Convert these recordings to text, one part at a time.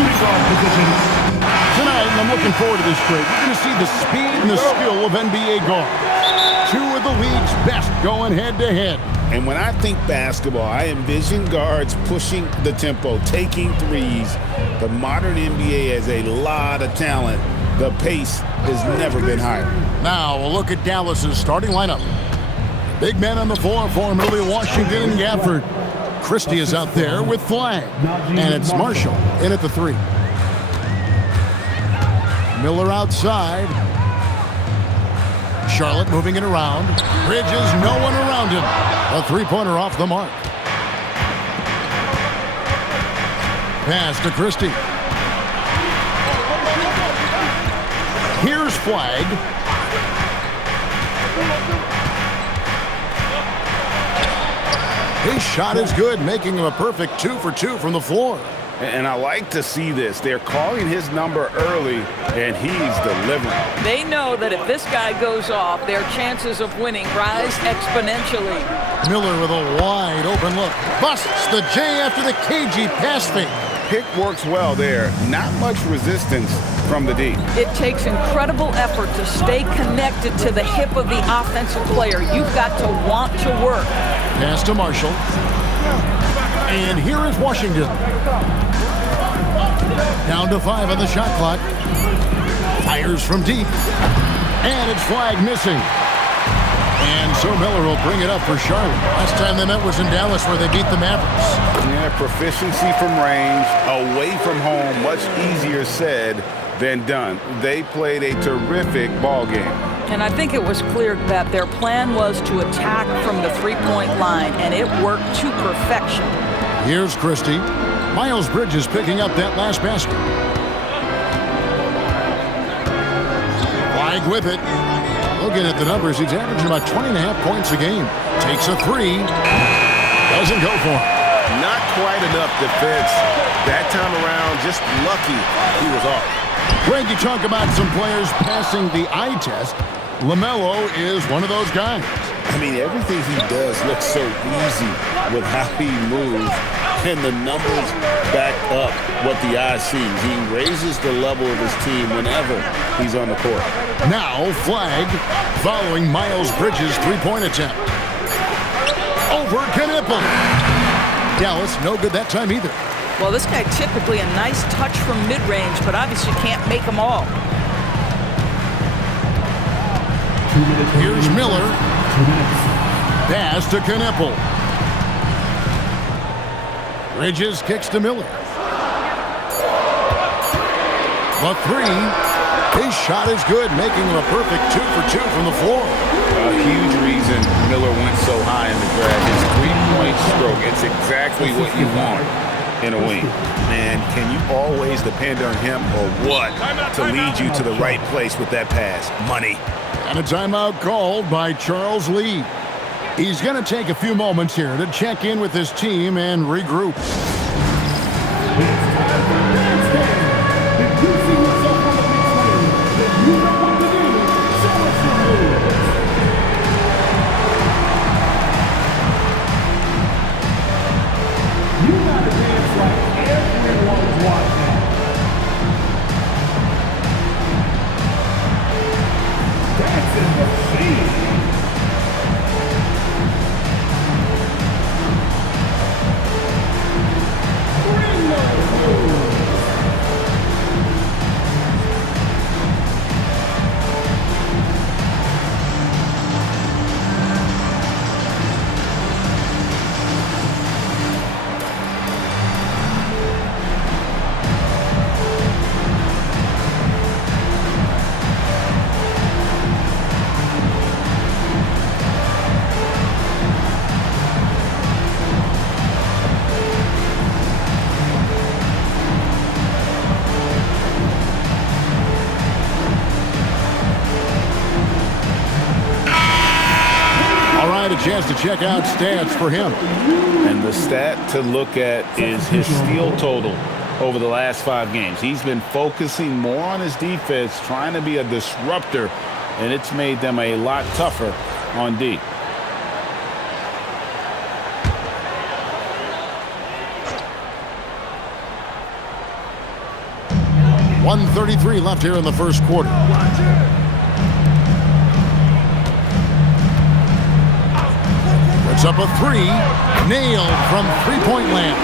shooting guard positions. Tonight, and I'm looking forward to this trade, you're going to see the speed and the skill of NBA guards. Two of the league's best going head-to-head. And when I think basketball, I envision guards pushing the tempo, taking threes. The modern NBA has a lot of talent. The pace has never been higher. Now, we'll look at Dallas's starting lineup. Big men on the floor for Millie Washington and Gafford. Christie is out there with Flagg. And it's Marshall in at the 3. Miller outside. Charlotte moving it around. Bridges, no one around him. A three-pointer off the mark. Pass to Christie. Here's Flagg. His shot is good, making him a perfect 2 for 2 from the floor. And I like to see this. They're calling his number early, and he's delivering. They know that if this guy goes off, their chances of winning rise exponentially. Miller with a wide open look. Busts the J after the KG pass fake. Pick works well there. Not much resistance from the D. It takes incredible effort to stay connected to the hip of the offensive player. You've got to want to work. Pass to Marshall. And here is Washington. Down to 5 on the shot clock. Fires from deep. And it's Flagg missing. And so Miller will bring it up for Charlotte. Last time they met was in Dallas where they beat the Mavericks. Yeah, proficiency from range, away from home, much easier said than done. They played a terrific ball game. And I think it was clear that their plan was to attack from the three-point line, and it worked to perfection. Here's Christie. Miles Bridges picking up that last basket. Flagg with it. Looking at the numbers, he's averaging about 20.5 points a game. Takes a 3. Doesn't go for it. Not quite enough defense. That time around, just lucky he was off. Greg, you talk about some players passing the eye test. LaMelo is one of those guys. I mean, everything he does looks so easy with how he moves, and the numbers back up what the eye sees. He raises the level of his team whenever he's on the court. Now Flagg following Miles Bridges' three-point attempt. Over Knippel. Dallas no good that time either. Well, this guy typically a nice touch from mid-range, but obviously can't make them all. Here's Miller. Pass to Knippel. Bridges kicks to Miller. The 3. His shot is good, making him a perfect 2 for 2 from the floor. A huge reason Miller went so high in the draft. His three-point stroke, it's exactly what you want in a wing. And can you always depend on him or what to lead you to the right place with that pass? Money. And a timeout called by Charles Lee. He's going to take a few moments here to check in with his team and regroup. You got to dance like everyone's watching. That's in the machine. Bring those moves. A chance to check out stats for him. And the stat to look at is his steal total over the last 5 games. He's been focusing more on his defense, trying to be a disruptor, and it's made them a lot tougher on D. 1:33 left here in the first quarter. Puts up a three. Nailed from three-point land.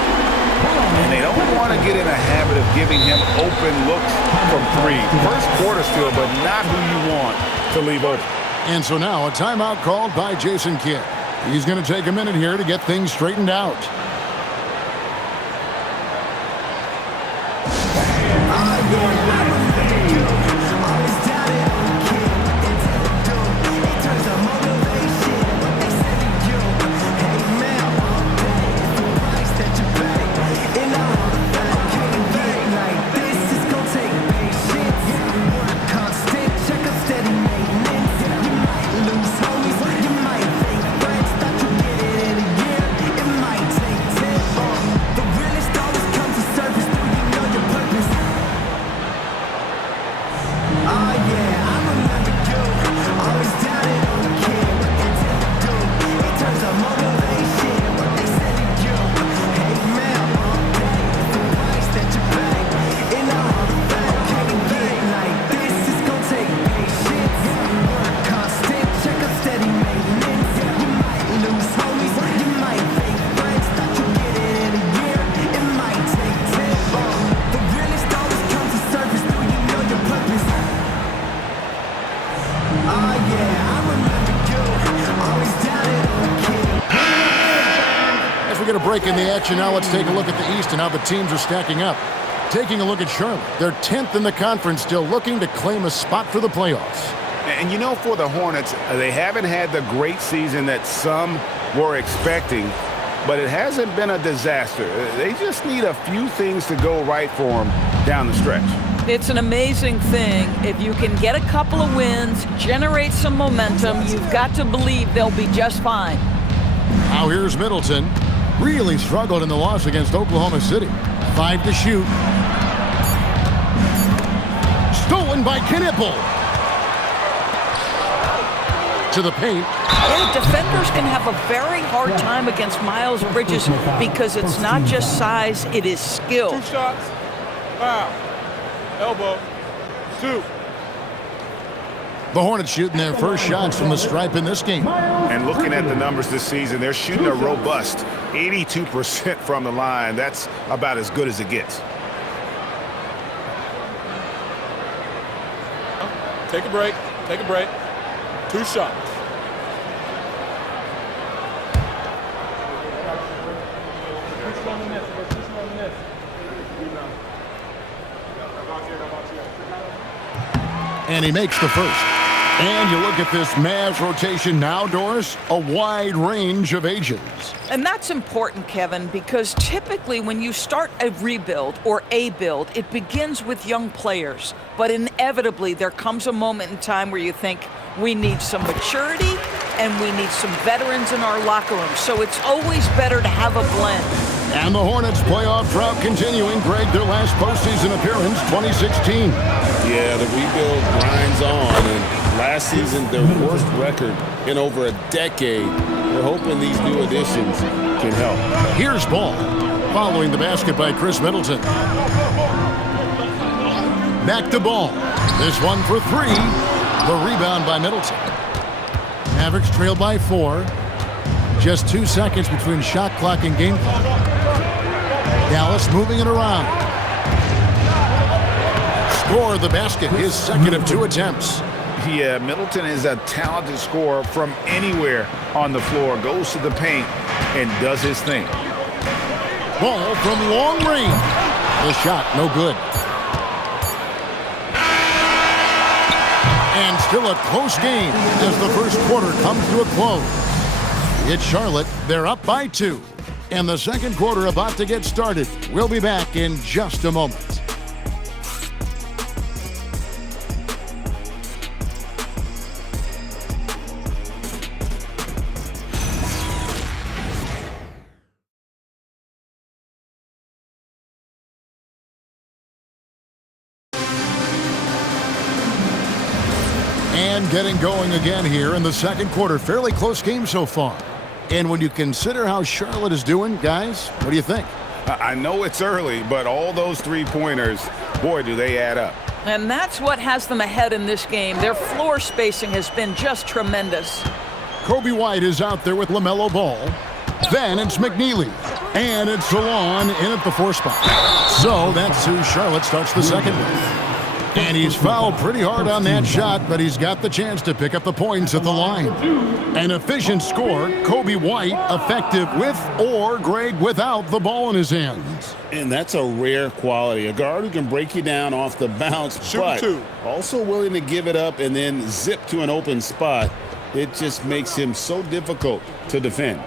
And they don't want to get in a habit of giving him open looks from three. First quarter still, but not who you want to leave open. And so now a timeout called by Jason Kidd. He's going to take a minute here to get things straightened out. Get a break in the action. Now let's take a look at the East and how the teams are stacking up. Taking a look at Charlotte. They're 10th in the conference, still looking to claim a spot for the playoffs. And you know, for the Hornets, they haven't had the great season that some were expecting, but it hasn't been a disaster. They just need a few things to go right for them down the stretch. It's an amazing thing. If you can get a couple of wins, generate some momentum, you've got to believe they'll be just fine. Now here's Middleton. Really struggled in the loss against Oklahoma City. 5 to shoot. Stolen by Knipple. To the paint. Yeah, defenders can have a very hard time against Miles Bridges because it's not just size, it is skill. 2 shots. Foul. Elbow. 2. The Hornets shooting their first shots from the stripe in this game. And looking at the numbers this season, they're shooting a robust 82% from the line. That's about as good as it gets. Take a break. Take a break. 2 shots. And he makes the first. And you look at this Mavs rotation now, Doris, a wide range of ages. And that's important, Kevin, because typically when you start a rebuild or a build, it begins with young players. But inevitably, there comes a moment in time where you think, we need some maturity and we need some veterans in our locker room. So it's always better to have a blend. And the Hornets playoff drought continuing. Greg, their last postseason appearance, 2016. Yeah, the rebuild grinds on, and last season their worst record in over a decade. We're hoping these new additions can help. Here's Ball, following the basket by Chris Middleton. Back to Ball. This one for 3. The rebound by Middleton. Mavericks trail by 4. Just 2 seconds between shot clock and game clock. Dallas moving it around. Score the basket, his second of 2 attempts. Yeah, Middleton is a talented scorer from anywhere on the floor. Goes to the paint and does his thing. Ball from long range. The shot, no good. And still a close game as the first quarter comes to a close. It's Charlotte. They're up by 2. And the second quarter about to get started. We'll be back in just a moment. And getting going again here in the second quarter. Fairly close game so far. And when you consider how Charlotte is doing, guys, what do you think? I know it's early, but all those three-pointers, boy, do they add up. And that's what has them ahead in this game. Their floor spacing has been just tremendous. Kobe White is out there with LaMelo Ball. Then it's McNeely. And it's Salon in at the 4 spot. So that's who Charlotte starts the second with. And he's fouled pretty hard on that shot, but he's got the chance to pick up the points at the line. An efficient score, Kobe White effective with or Greg without the ball in his hands. And that's a rare quality. A guard who can break you down off the bounce, but also willing to give it up and then zip to an open spot. It just makes him so difficult to defend.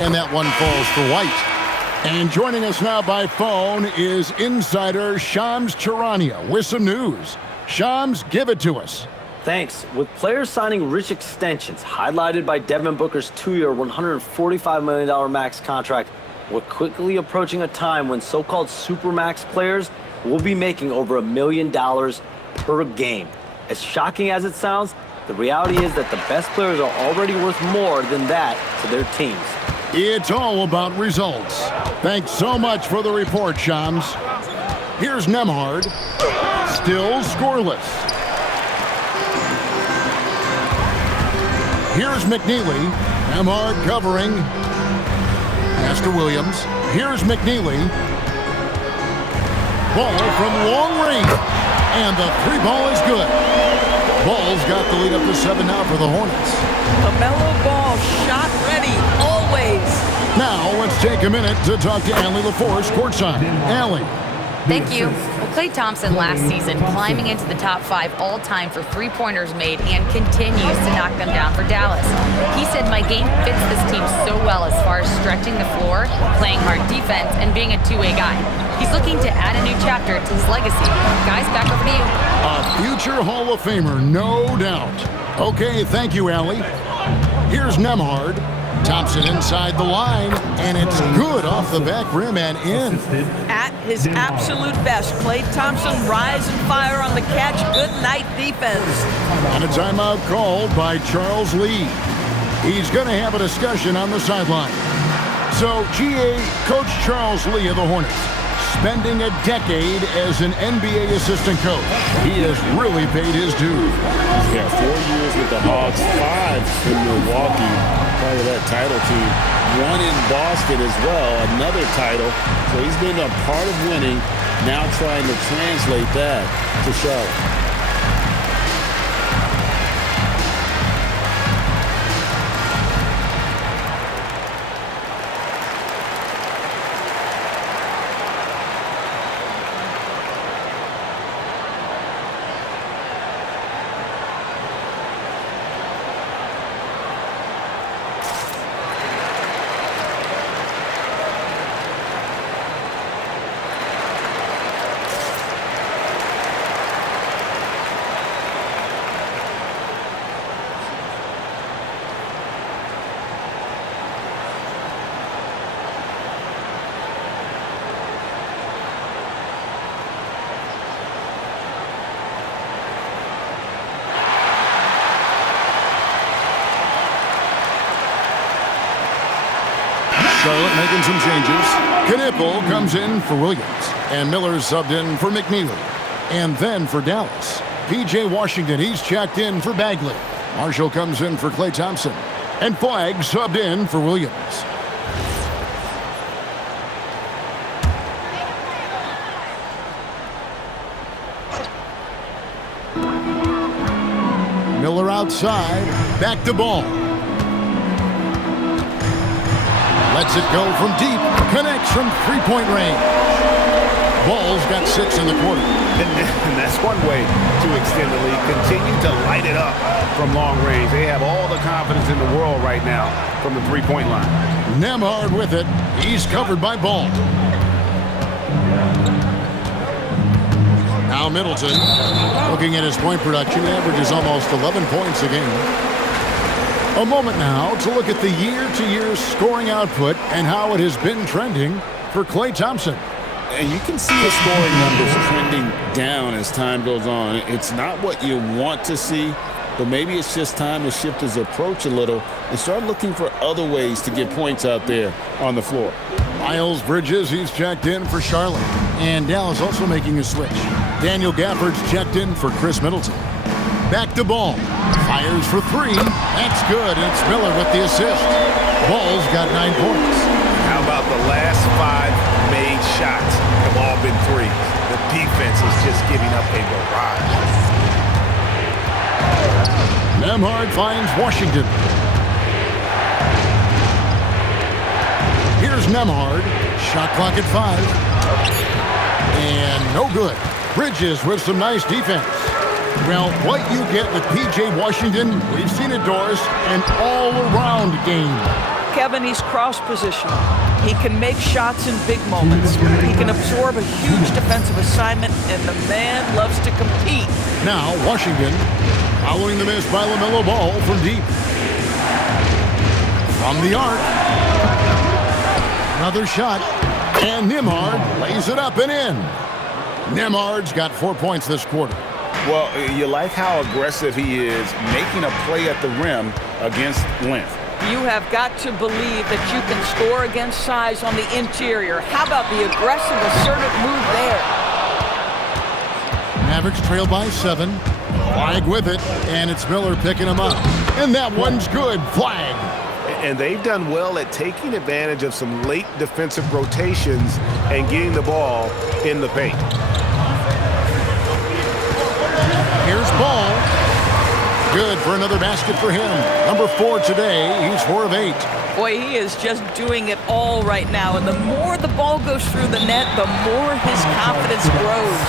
And that one falls for White. And joining us now by phone is insider Shams Charania with some news. Shams, give it to us. Thanks. With players signing rich extensions, highlighted by Devin Booker's 2-year, $145 million max contract, we're quickly approaching a time when so-called supermax players will be making over $1 million per game. As shocking as it sounds, the reality is that the best players are already worth more than that to their teams. It's all about results. Thanks so much for the report, Shams. Here's Nembhard. Still scoreless. Here's McNeely. Nembhard covering. Pass to Williams. Here's McNeely. Ball from long range. And the 3 ball is good. Ball's got the lead up to 7 now for the Hornets. LaMelo Ball shot ready, always. Now let's take a minute to talk to Allie LaForce courtside. Allie. Thank you. Well, Klay Thompson last season climbing into the top 5 all-time for three-pointers made and continues to knock them down for Dallas. He said, my game fits this team so well as far as stretching the floor, playing hard defense, and being a two-way guy. He's looking to add a new chapter to his legacy. Guys, back over to you. A future Hall of Famer, no doubt. Okay, thank you, Allie. Here's Nembhard. Thompson inside the line, and it's good off the back rim and in. At his absolute best, Klay Thompson rise and fire on the catch. Good night defense. And a timeout called by Charles Lee. He's going to have a discussion on the sideline. So, GA, Coach Charles Lee of the Hornets, spending a decade as an NBA assistant coach. He has really paid his dues. Yeah, 4 years with the Hawks, 5 in Milwaukee, part of that title team. 1 in Boston as well, another title. So he's been a part of winning, now trying to translate that to Charlotte. Charlotte making some changes. Knipple comes in for Williams. And Miller subbed in for McNeely. And then for Dallas, P.J. Washington, he's checked in for Bagley. Marshall comes in for Klay Thompson. And Flagg subbed in for Williams. Miller outside. Back to Ball. Lets it go from deep. Connects from three-point range. Ball's got 6 in the quarter. And that's one way to extend the lead. Continue to light it up from long range. They have all the confidence in the world right now from the three-point line. Nembhard with it. He's covered by Ball. Now Middleton. Looking at his point production, he averages almost 11 points a game. A moment now to look at the year-to-year scoring output and how it has been trending for Klay Thompson. And you can see the scoring numbers trending down as time goes on. It's not what you want to see, but maybe it's just time to shift his approach a little and start looking for other ways to get points out there on the floor. Miles Bridges, he's checked in for Charlotte. And Dallas also making a switch. Daniel Gafford's checked in for Chris Middleton. Back to Ball. Fires for three. That's good. It's Miller with the assist. Ball's got 9 points. How about the last 5 made shots have all been threes? The defense is just giving up a barrage. Nembhard finds Washington. Here's Nembhard. Shot clock at 5. And no good. Bridges with some nice defense. Well, what you get with P.J. Washington, we've seen it, Doris, an all-around game. Kevin, he's cross-positional. He can make shots in big moments. He can absorb a huge defensive assignment, and the man loves to compete. Now, Washington, following the miss by LaMelo Ball from deep. From the arc. Another shot, and Nembhard lays it up and in. Nembhard's got 4 points this quarter. Well, you like how aggressive he is making a play at the rim against length. You have got to believe that you can score against size on the interior. How about the aggressive, assertive move there? Mavericks trail by 7. Flag with it, and it's Miller picking him up. And that one's good. Flag. And they've done well at taking advantage of some late defensive rotations and getting the ball in the paint. Here's Ball. Good for another basket for him. Number 4 today. He's 4 of 8. Boy, he is just doing it all right now. And the more the ball goes through the net, the more his confidence grows.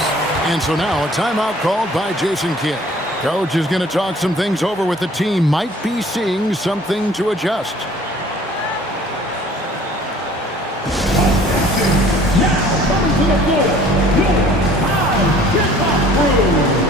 And so now a timeout called by Jason Kidd. Coach is going to talk some things over with the team. Might be seeing something to adjust. Now coming to the floor, your high kickoff crew.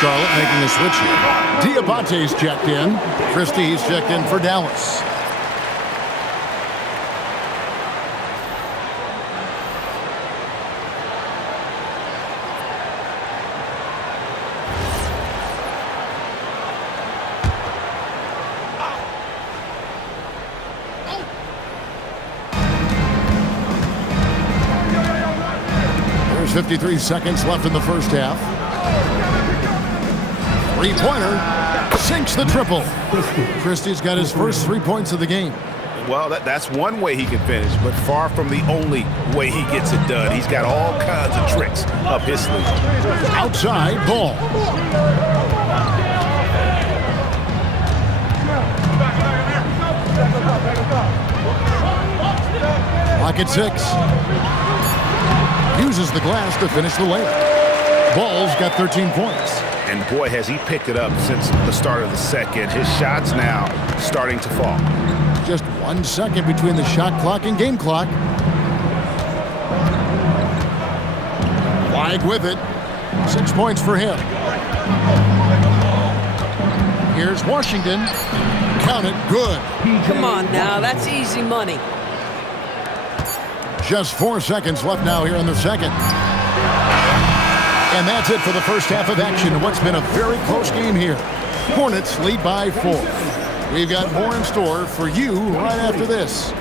Charlotte making a switch here. Diabate's checked in. Christie's checked in for Dallas. There's 53 seconds left in the first half. Three-pointer sinks the triple. Christie's got his first 3 points of the game. Well, that's one way he can finish, but far from the only way he gets it done. He's got all kinds of tricks up his sleeve. Outside Ball. Clock at 6. Uses the glass to finish the layup. Ball's got 13 points. And boy, has he picked it up since the start of the second. His shots now starting to fall. Just 1 second between the shot clock and game clock. Flag with it. 6 points for him. Here's Washington. Count it. Good. Come on now. That's easy money. Just 4 seconds left now here in the second. And that's it for the first half of action in what's been a very close game here. Hornets lead by 4. We've got more in store for you right after this.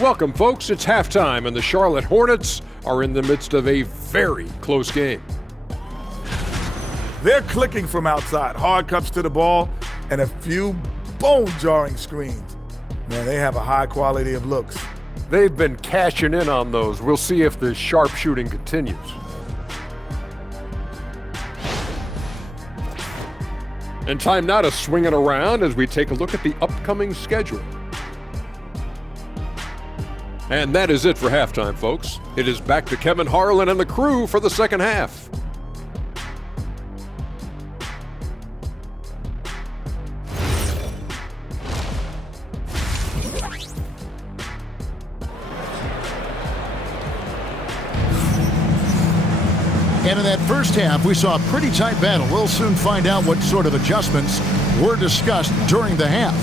Welcome, folks. It's halftime, and the Charlotte Hornets are in the midst of a very close game. They're clicking from outside. Hard cuts to the ball and a few bone-jarring screens. Man, they have a high quality of looks. They've been cashing in on those. We'll see if the sharp shooting continues. And time now to swing it around as we take a look at the upcoming schedule. And that is it for halftime, folks. It is back to Kevin Harlan and the crew for the second half. And in that first half, we saw a pretty tight battle. We'll soon find out what sort of adjustments were discussed during the half.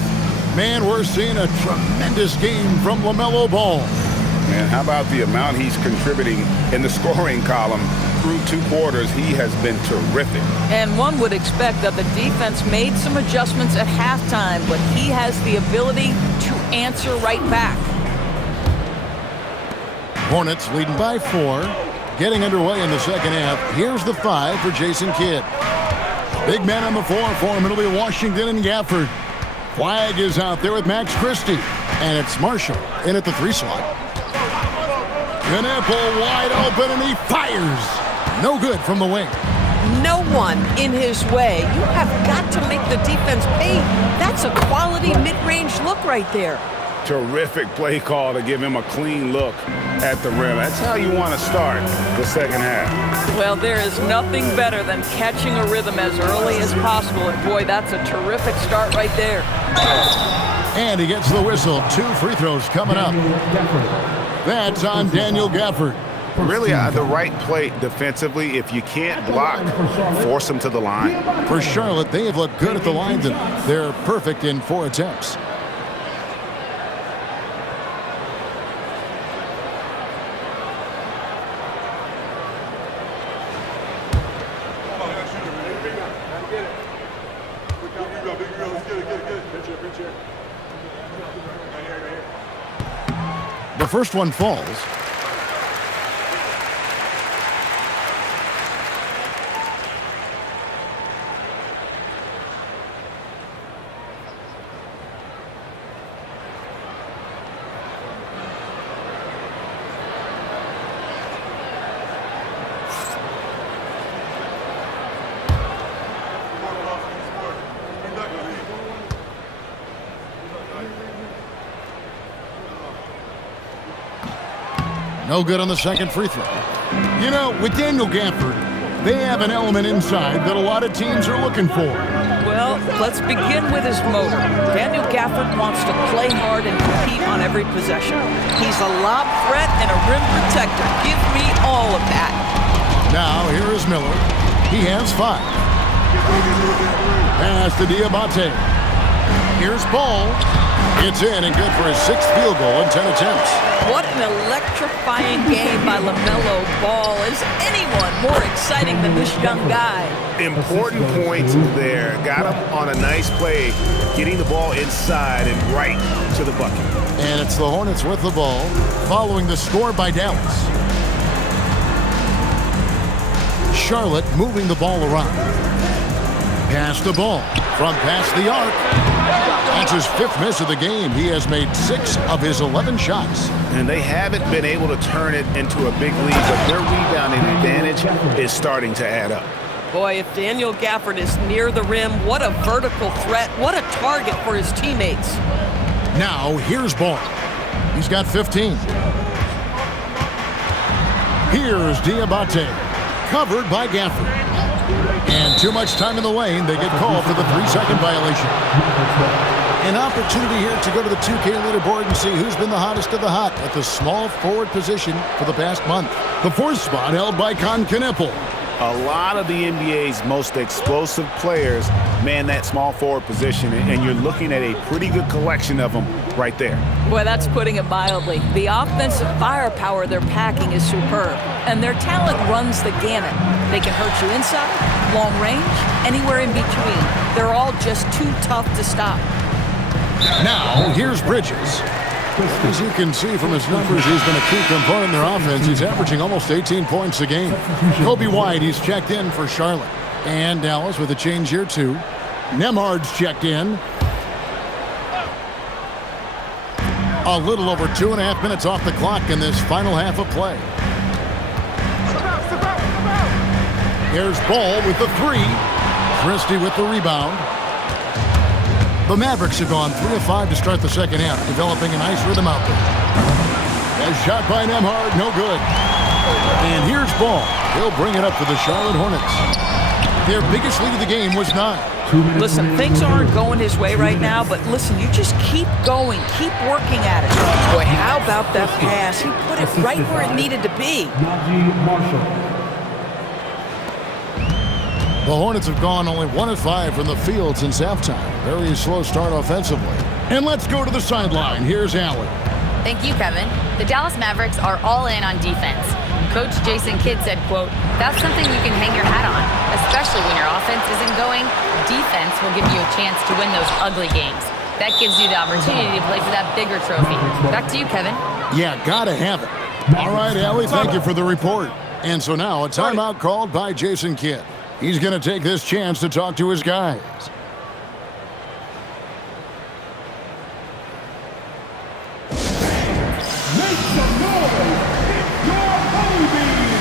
Man, we're seeing a tremendous game from LaMelo Ball. Man, how about the amount he's contributing in the scoring column? Through 2 quarters, he has been terrific. And one would expect that the defense made some adjustments at halftime, but he has the ability to answer right back. Hornets leading by 4. Getting underway in the second half. Here's the 5 for Jason Kidd. Big man on the floor for him. It'll be Washington and Gafford. Flag is out there with Max Christie. And it's Marshall in at the 3 slot. Knappel wide open and he fires. No good from the wing. No one in his way. You have got to make the defense pay. That's a quality mid-range look right there. Terrific play call to give him a clean look at the rim. That's how you want to start the second half. Well, there is nothing better than catching a rhythm as early as possible. And boy, that's a terrific start right there. And he gets the whistle. 2 free throws coming up. That's on Daniel Gafford. Really the right play defensively. If you can't block, force him to the line. For Charlotte, they have looked good at the line tonight. They're perfect in 4 attempts. The first one falls. No good on the second free throw. You know, with Daniel Gafford, they have an element inside that a lot of teams are looking for. Well, let's begin with his motor. Daniel Gafford wants to play hard and compete on every possession. He's a lob threat and a rim protector. Give me all of that. Now, here is Miller. He has 5. Pass to Diabate. Here's Ball. It's in and good for his 6th field goal in 10 attempts. What an electrifying game by LaMelo Ball. Is anyone more exciting than this young guy? Important points there. Got him on a nice play, getting the ball inside and right to the bucket. And it's the Hornets with the ball, following the score by Dallas. Charlotte moving the ball around. Pass the ball from past the arc. That's his 5th miss of the game. He has made 6 of his 11 shots. And they haven't been able to turn it into a big lead, but their rebounding advantage is starting to add up. Boy, if Daniel Gafford is near the rim, what a vertical threat. What a target for his teammates. Now, here's Ball. He's got 15. Here's Diabate, covered by Gafford. And too much time in the lane. They get called for the 3-second violation. An opportunity here to go to the 2K leaderboard and see who's been the hottest of the hot at the small forward position for the past month. The 4th spot held by Knappel. A lot of the NBA's most explosive players man that small forward position, and you're looking at a pretty good collection of them right there. Boy, that's putting it mildly. The offensive firepower they're packing is superb, and their talent runs the gamut. They can hurt you inside, long range, anywhere in between. They're all just too tough to stop. Now, here's Bridges. As you can see from his numbers, he's been a key component in their offense. He's averaging almost 18 points a game. Kobe White, he's checked in for Charlotte. And Dallas with a change here, too. Nemhard's checked in. A little over 2.5 minutes off the clock in this final half of play. Here's Ball with the three. Christie with the rebound. The Mavericks have gone 3 of 5 to start the second half, developing a nice rhythm out there. A shot by Nemhard, no good. And here's Ball. He'll bring it up for the Charlotte Hornets. Their biggest lead of the game was 9. Listen, things aren't going his way right now, but listen, you just keep going, keep working at it. Boy, how about that pass? He put it right where it needed to be. The Hornets have gone only 1 of 5 from the field since halftime. Very slow start offensively. And let's go to the sideline. Here's Allen. Thank you, Kevin. The Dallas Mavericks are all in on defense. Coach Jason Kidd said, quote, "That's something you can hang your hat on, especially when your offense isn't going. Defense will give you a chance to win those ugly games. That gives you the opportunity to play for that bigger trophy." Back to you, Kevin. Yeah, gotta have it. All right, Allie, thank you for the report. And so now a timeout called by Jason Kidd. He's going to take this chance to talk to his guys. Make some noise. It's your honeybees.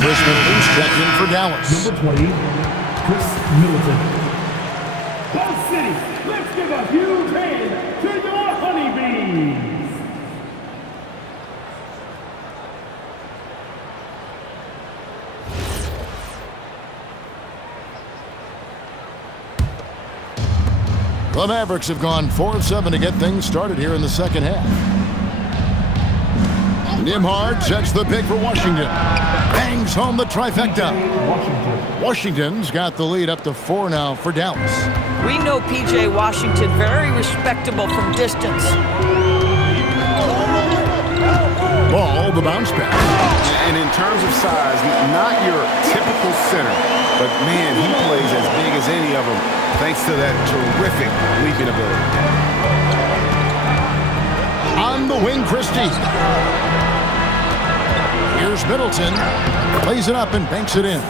Chris Middleton's checked in for Dallas. Number 20, Chris Middleton. Both cities, let's give a huge hand to your honeybees. The Mavericks have gone 4 of 7 to get things started here in the second half. Nemhard sets the pick for Washington. Bangs home the trifecta. Washington's got the lead up to 4 now for Dallas. We know P.J. Washington, very respectable from distance. Ball, the bounce pass. And in terms of size, not your typical center, but man, he plays as big as any of them thanks to that terrific leaping ability. On the wing, Christie. Here's Middleton. Plays it up and banks it in.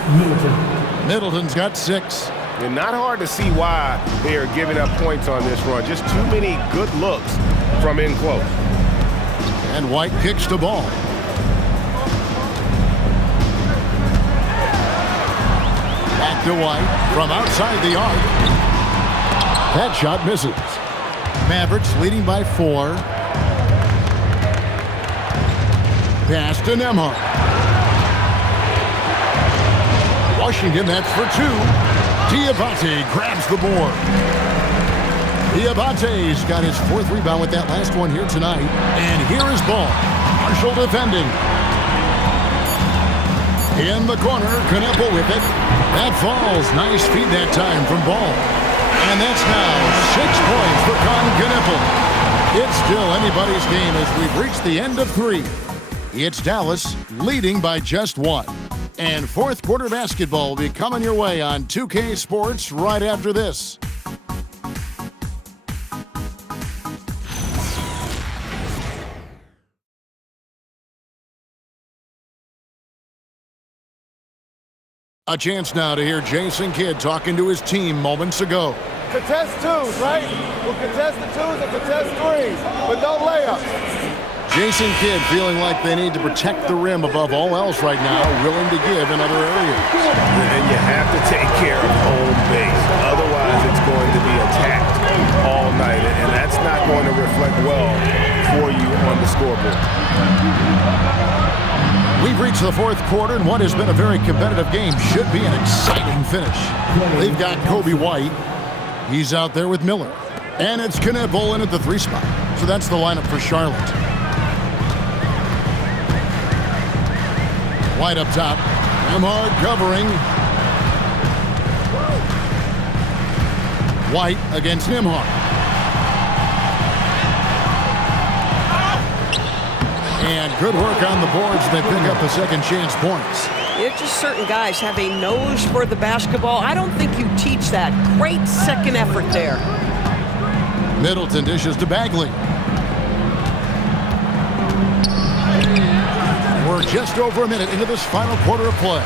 Middleton's got 6. And not hard to see why they are giving up points on this run. Just too many good looks from in close. And White kicks the ball. Back to White from outside the arc. That shot misses. Mavericks leading by 4. Pass to Nemhard. Washington, that's for 2. Diabate grabs the board. Diabate's got his 4th rebound with that last one here tonight. And here is Ball. Marshall defending. In the corner, Kneppel with it. That falls. Nice feed that time from Ball. And that's now 6 points for Kneppel. It's still anybody's game as we've reached the end of 3. It's Dallas leading by just 1. And 4th quarter basketball will be coming your way on 2K Sports right after this. A chance now to hear Jason Kidd talking to his team moments ago. Contest twos, right? We'll contest the twos and contest threes, but no layups. Jason Kidd feeling like they need to protect the rim above all else right now, willing to give in other areas. And you have to take care of home base. Otherwise, it's going to be attacked all night, and that's not going to reflect well for you on the scoreboard. We've reached the fourth quarter, and what has been a very competitive game should be an exciting finish. They've got Kobe White. He's out there with Miller. And it's Knipple in at the 3 spot. So that's the lineup for Charlotte. White up top. Nembhard covering. White against Nembhard. And good work on the boards. They pick up the second chance points. It's just certain guys have a nose for the basketball. I don't think you teach that. Great second effort there. Middleton dishes to Bagley. We're just over a minute into this final quarter of play.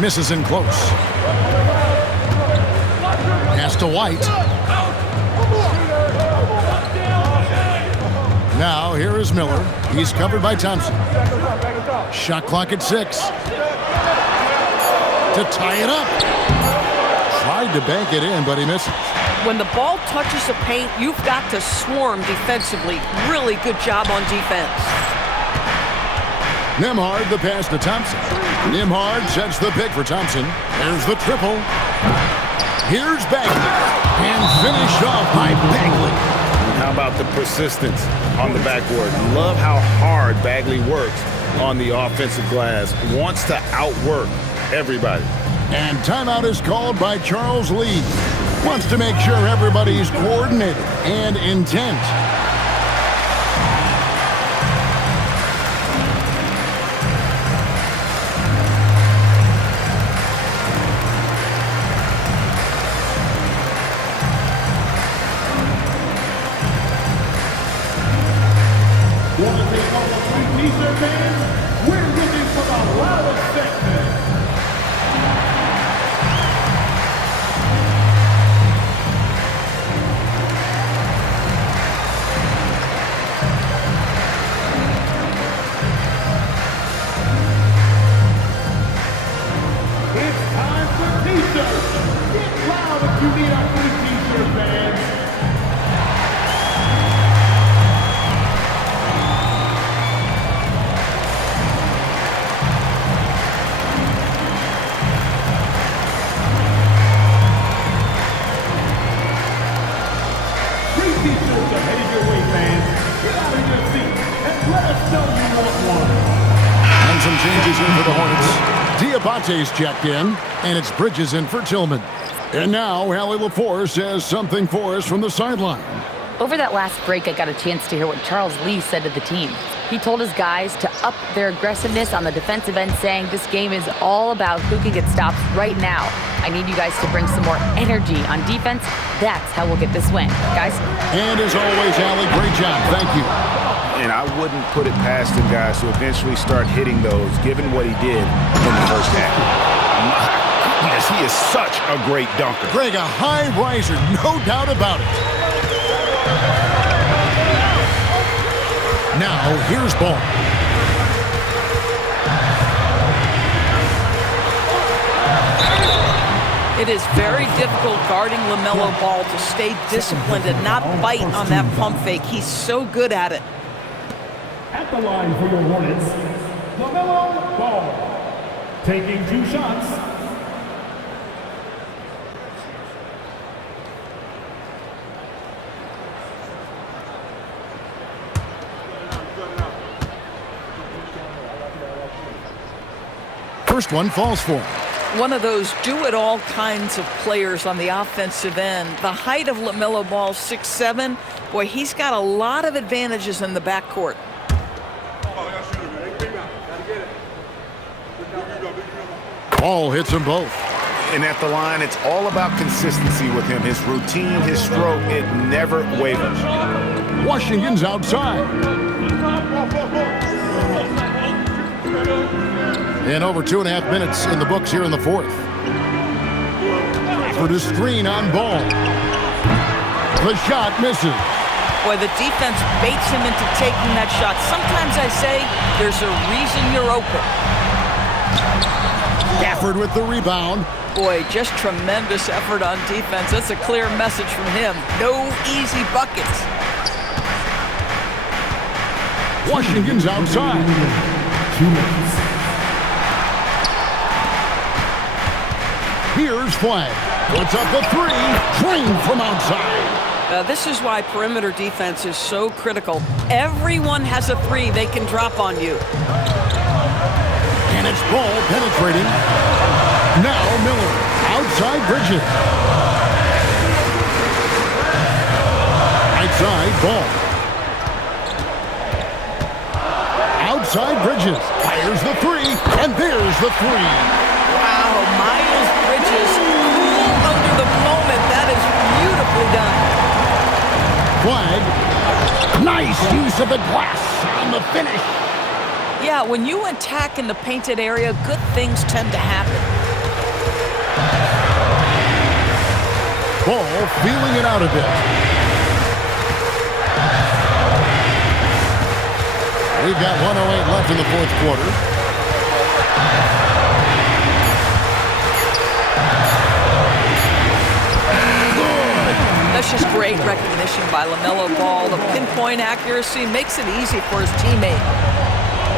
Misses in close. Pass to White. Now here is Miller. He's covered by Thompson. Shot clock at 6. To tie it up. Tried to bank it in, but he misses. When the ball touches the paint, you've got to swarm defensively. Really good job on defense. Nembhard the pass to Thompson. Nembhard sets the pick for Thompson. There's the triple. Here's Bagley. And finished off by Bagley. How about the persistence on the backboard? Love how hard Bagley works on the offensive glass. Wants to outwork everybody. And timeout is called by Charles Lee. Wants to make sure everybody's coordinated and intent. Want to take off the free t-shirt fans? We're looking for the loudest section. It's time for t-shirts. Get loud if you need a free t-shirt, fans. Free t-shirts are headed your way, fans. Get out of your seat and let us know you want one. And some changes in for the Hornets. Diabate's checked in, and it's Bridges in for Tillman. And now, Hallie LaForce says something for us from the sideline. Over that last break, I got a chance to hear what Charles Lee said to the team. He told his guys to up their aggressiveness on the defensive end, saying this game is all about who can get stops right now. I need you guys to bring some more energy on defense. That's how we'll get this win. Guys? And as always, Hallie, great job. Thank you. And I wouldn't put it past him, guys, to eventually start hitting those, given what he did in the first half. My goodness, he is such a great dunker. Greg, a high riser, no doubt about it. Now, here's Ball. It is very difficult guarding LaMelo Ball to stay disciplined and not bite on that pump fake. He's so good at it. At the line for your Hornets, LaMelo Ball. Taking 2 shots. First one falls for him. One of those do-it-all kinds of players on the offensive end. The height of LaMelo Ball, 6'7". Boy, he's got a lot of advantages in the backcourt. Ball hits them both. And at the line, it's all about consistency with him. His routine, his stroke, it never wavers. Washington's outside. And over 2.5 minutes in the books here in the fourth. For the screen on Ball. The shot misses. Boy, the defense baits him into taking that shot. Sometimes I say there's a reason you're open. Gafford with the rebound. Boy, just tremendous effort on defense. That's a clear message from him. No easy buckets. Washington's outside. Here's Flagg. Puts up a three. Drained from outside. This is why perimeter defense is so critical. Everyone has a three they can drop on you. And it's Ball penetrating. Now Miller. Outside Bridges. Right side Ball. Outside Bridges. Fires the three. And there's the three. Wow, Miles Bridges, cool under the moment. That is beautifully done. Flagg. Nice use of the glass on the finish. Yeah, when you attack in the painted area, good things tend to happen. Ball feeling it out a bit. We've got 1:08 left in the fourth quarter. That's just great recognition by LaMelo Ball. The pinpoint accuracy makes it easy for his teammate.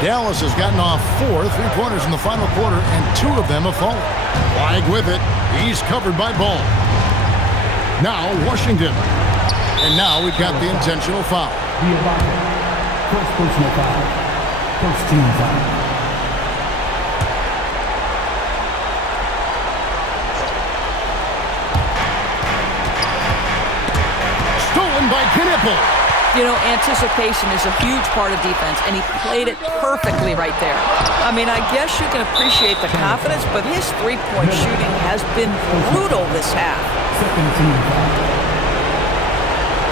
Dallas has gotten off 4 3-pointers in the final quarter, and 2 of them have fallen. Flagg with it. He's covered by Ball. Now Washington. And now we've got the intentional foul. First personal foul. First team foul. Stolen by Knipple. You know, anticipation is a huge part of defense, and he played it perfectly right there. I mean, I guess you can appreciate the confidence, but his three-point shooting has been brutal this half. Second team foul.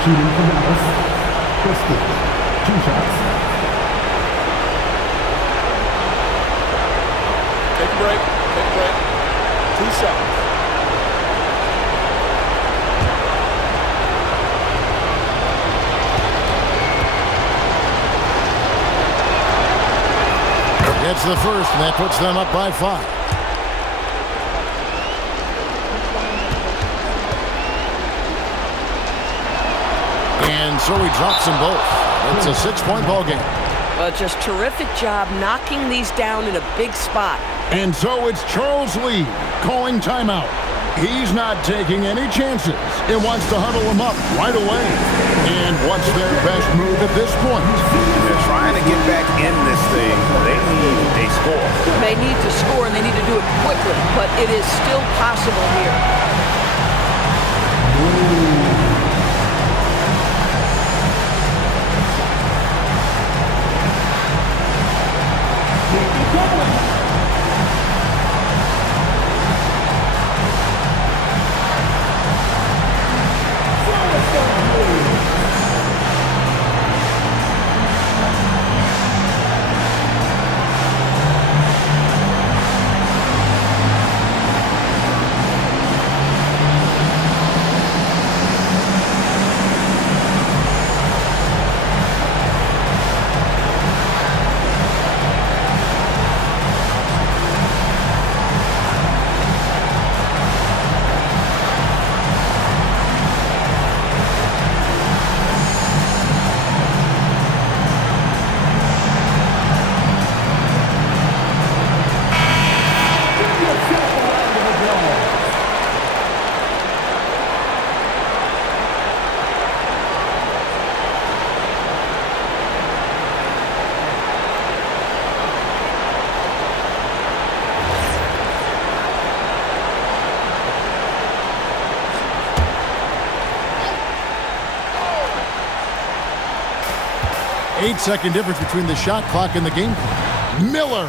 Shooting for Dallas. Chris Gibbs. 2 shots. Take a break. Take a break. 2 shots. It's the first, and that puts them up by 5. And so he drops them both. It's a 6-point ball game. Well, just terrific job knocking these down in a big spot. And so it's Charles Lee calling timeout. He's not taking any chances. He wants to huddle them up right away. And what's their best move at this point? They're trying to get back in this thing. They need a score. They need to score, and they need to do it quickly, but it is still possible here. Eight-second difference between the shot clock and the game clock. Miller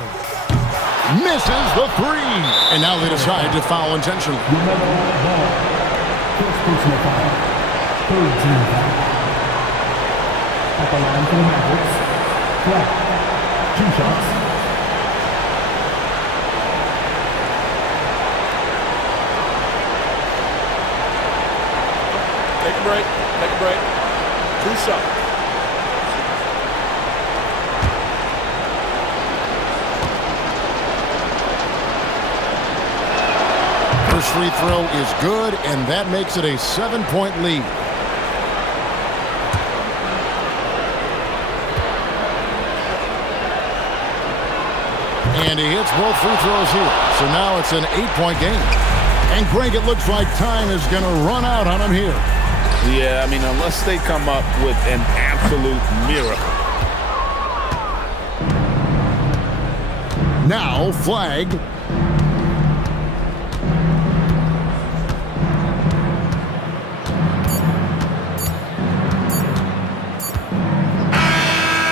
misses the three. And now they decide to foul intentionally. LaMelo Ball. First personal foul. Third team foul. At the line for the Mavericks. Flagg. 2 shots. Take a break. free throw is good, and that makes it a 7-point lead. And he hits both free throws here. So now it's an 8-point game. And Greg, it looks like time is going to run out on him here. Yeah, I mean, unless they come up with an absolute miracle. Now, flag.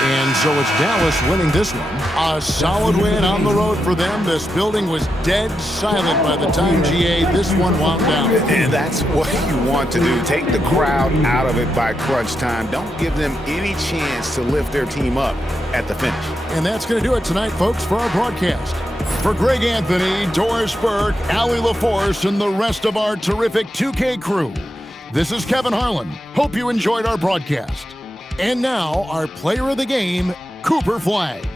And so it's Dallas winning this one. A solid win on the road for them. This building was dead silent by the time, GA, this one wound down. And that's what you want to do. Take the crowd out of it by crunch time. Don't give them any chance to lift their team up at the finish. And that's going to do it tonight, folks, for our broadcast. For Greg Anthony, Doris Burke, Allie LaForce, and the rest of our terrific 2K crew, this is Kevin Harlan. Hope you enjoyed our broadcast. And now, our player of the game, Cooper Flagg.